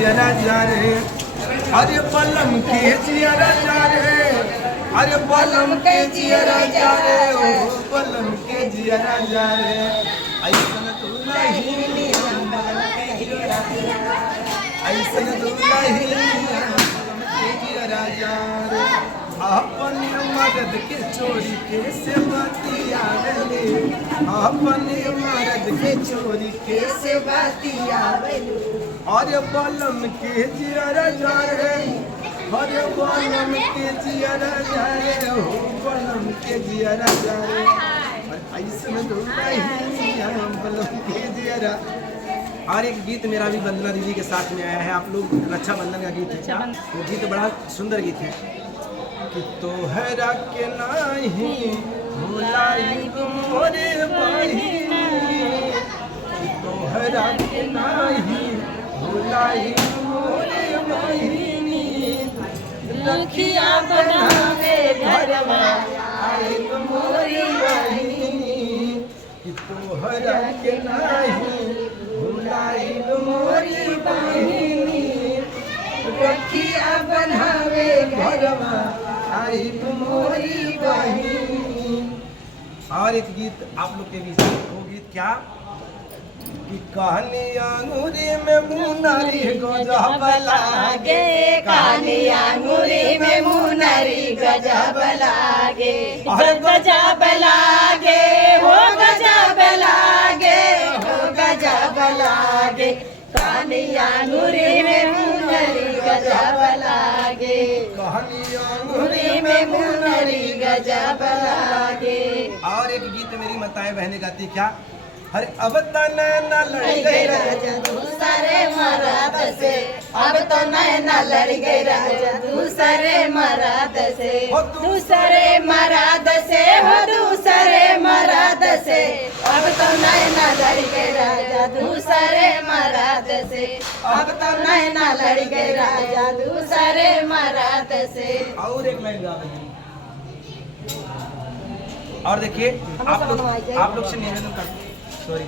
जियरा जा रे, अरे बलम के जियरा जा रे, अरे बलम के जियरा जा रे, ओ बलम के जियरा जा रे। ऐसन दुल्ही ऐसन दुल्ही जियरा जा रे, अपने मर्द के चोरी के से बतियावले, अपने मर्द के चोरी के से बतियावले। अरे बलम के जियरा जा रे, अरे बलम के जियरा जा रे, ओ बलम के जियरा जा रे। ऐसन दुल्ही बलम के जियरा। और एक गीत मेरा भी वंदना दीदी के साथ में आया है, आप लोग रक्षाबंधन का गीत है क्या? वो गीत बड़ा सुंदर गीत है कि तोहरा के नाही भुलाई मोरे बहिनी, कि तोहरा के नाही भुलाई मोरे बहिनी, रखिया बनावे घरवा आई मोरी बहिनी, कि तोहरा के नाही भुलाई मोरी बहिनी, रखिया बनावे घरवा आई मोरी बहिनी। और एक गीत आप लोग के बीच, वो गीत क्या कि कहानी अंगूरी में मुनरी गजब लागे, कहानी अंगूरी में मुनरी गजब लागे, गजब लागे हो गजब लागे, हो गजब लागे, कहानी अंगूरी में मुनरी गजब लागे, कहानी अंगूरी में मुनरी गजब लागे। और एक गीत मेरी माताएं बहनें गाती क्या, अरे अब तो नैना लड़ गई राजा दूसरे मराद से, अब तो नैना लड़ गई राजा दूसरे मराद से, दूसरे मराद से हो दूसरे मराद से, अब तो नैना लड़ गई राजा दूसरे मराद से, अब तो नैना लड़ गई राजा दूसरे मराद से। और एक लाइन गा रही हूँ। और देखिए आप लोग से निवेदन करते, सॉरी